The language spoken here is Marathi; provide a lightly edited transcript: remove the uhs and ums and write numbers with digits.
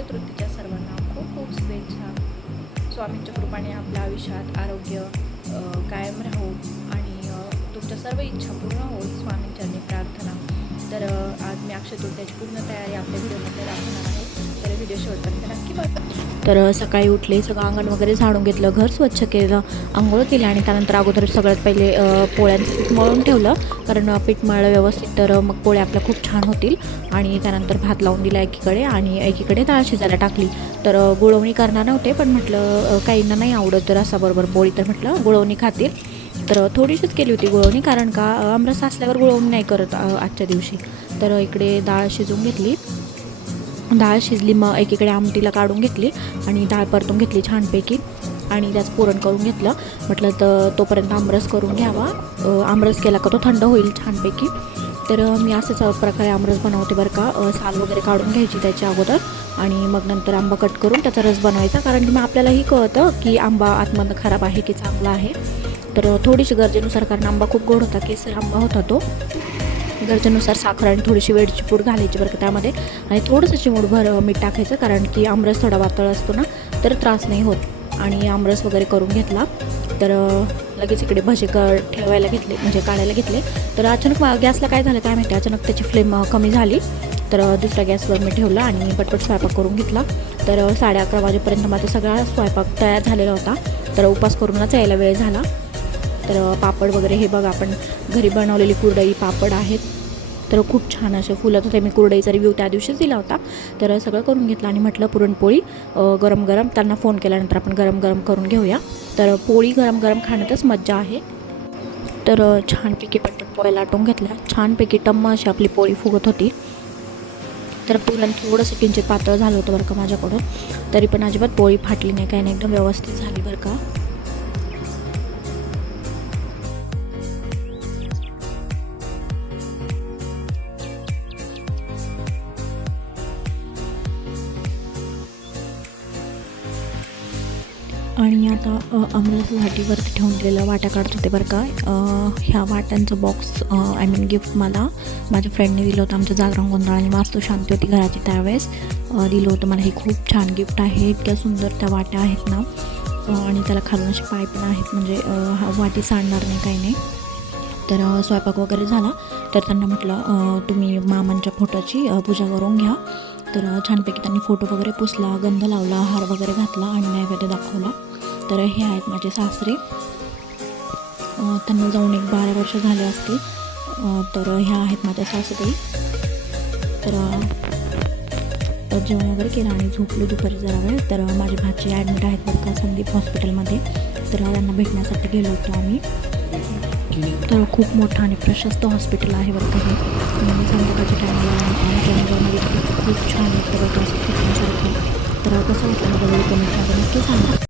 चतुर्थीच्या सर्वांना खूप खूप शुभेच्छा. स्वामींच्या कृपाने आपल्या आयुष्यात आरोग्य कायम राहो आणि तुमच्या सर्व इच्छा पूर्ण हो स्वामींचरणी प्रार्थना. तर आज मी अक्षय तृतीयाची पूर्ण तयारी आपल्या व्हिडिओमध्ये दाखवणार आहे, तर व्हिडिओ शेवटपर्यंत नक्की बघा. तर सकाळी उठले, सगळं अंगण वगैरे झाडून घेतलं, घर स्वच्छ केलं, आंघोळ केलं आणि त्यानंतर अगोदर सगळ्यात पहिले पोळ्यांचं पीठ मळून ठेवलं, कारण पीठ मळलं व्यवस्थित तर मग पोळ्या आपल्या खूप छान होतील. आणि त्यानंतर भात लावून दिला एकीकडे आणि एकीकडे डाळ शिजायला टाकली. तर गुळवणी करणार नव्हते, पण म्हटलं काहींना नाही आवडत तर रस्साबरोबर पोळी, तर म्हटलं गुळवणी खातील. तर थोडीशीच केली होती गुळवणी, कारण का आमरस असल्यावर गुळवणी नाही करत आजच्या दिवशी. तर इकडे डाळ शिजवून घेतली, डाळ शिजली, मग एकीकडे आमटीला काढून घेतली आणि डाळ परतून घेतली छानपैकी आणि त्याचं पुरण करून घेतलं. म्हटलं तर तोपर्यंत आमरस करून घ्यावा, आमरस केला का तो थंड होईल छानपैकी. तर मी असंच प्रकारे आमरस बनवते बरं का. साल वगैरे काढून घ्यायची त्याच्या अगोदर आणि मग नंतर आंबा कट करून त्याचा रस बनवायचा, कारण की मग आपल्यालाही कळतं की आंबा आतमधनं खराब आहे की चांगला आहे. तर थोडीशी गरजेनुसार, कारण आंबा खूप गोड होता, केसर आंबा होता तो, गरजेनुसार साखर आणि थोडीशी वेलची पूड घालायची बरं का त्यामध्ये, आणि थोडंसं चिमूटभर मीठ टाकायचं, कारण की आमरस थोडा पातळ असतो ना, तर त्रास नाही होत. आणि आमरस वगैरे करून घेतला. तर लगेच इकडे भजे ठेवायला घेतले, म्हणजे काढायला घेतले. तर अचानक गॅसला काय झालं काय माहिती, अचानक त्याची फ्लेम कमी झाली. तर दुसऱ्या गॅसवर मी ठेवला आणि पटपट स्वयंपाक करून घेतला. तर 11:30 वाजेपर्यंत माझा सगळा स्वयंपाक तयार झालेला होता. तर उपास करूनच यायला वेळ झाला. तर पापड वगैरे हे बघा, आपण घरी बनवलेली कुरडई पापड आहेत, तर खूप छान असे फुलत होते. मी कुरडईचा रिव्ह्यू त्या दिवशीच दिला होता. तर सगळं करून घेतलं आणि म्हटलं पुरणपोळी गरम गरम, त्यांना फोन केल्यानंतर आपण गरम गरम करून घेऊया. तर पोळी गरम गरम खाण्यातच मज्जा आहे. तर छानपैकी पटपट पोळ्या लाटून घेतल्या, छानपैकी टम्म अशी आपली पोळी फुगत होती. तर पुरण थोडंसं किंचित पातळ झालं होतं बरं का माझ्याकडून, तरी पण अजिबात पोळी फाटली नाही, काही नाही, एकदम व्यवस्थित झाली बरं का. आणि आता आमरस वाटीवरती ठेवून दिलेलं वाट्या काढत होते बरं का. ह्या वाट्यांचं बॉक्स आय मीन गिफ्ट मला माझ्या फ्रेंडने दिलं होतं. आमचं जागरण गोंधळ आणि वास्तुशांती होती घराची, त्यावेळेस दिलं होतं मला. हे खूप छान गिफ्ट आहे, इतक्या सुंदर त्या वाट्या आहेत ना, आणि त्याला खालून असे पाय पण आहेत, म्हणजे वाटी सांडणार नाही, काही नाही. तर स्वयंपाक वगैरे झाला, तर त्यांना म्हटलं तुम्ही मामांच्या फोटोची पूजा करून घ्या. तर छानपैकी त्यांनी फोटो वगैरे पुसला, गंध लावला, हार वगैरे घातला आणि नैवेद्य दाखवला. तर हे आहेत माझे सासरे, त्यांना जाऊन 12 वर्ष झाले असतील. तर ह्या आहेत माझ्या सासूबाई. तर जेवण वगैरे केलं आणि झोपले दुपारी जरा वेळ. तर माझे भाची ॲडमिट आहेत बरं का संदीप हॉस्पिटलमध्ये, तर त्यांना भेटण्यासाठी गेलो होतो आम्ही. तर खूप मोठं आणि प्रशस्त हॉस्पिटल आहे बरं का हे. संध्याकाळच्या टायमाला खूप छान वाटतं बरं का, असं फिरण्यासारखं. तर कसं वाटतं मला कमेंटमध्ये नक्की सांगा.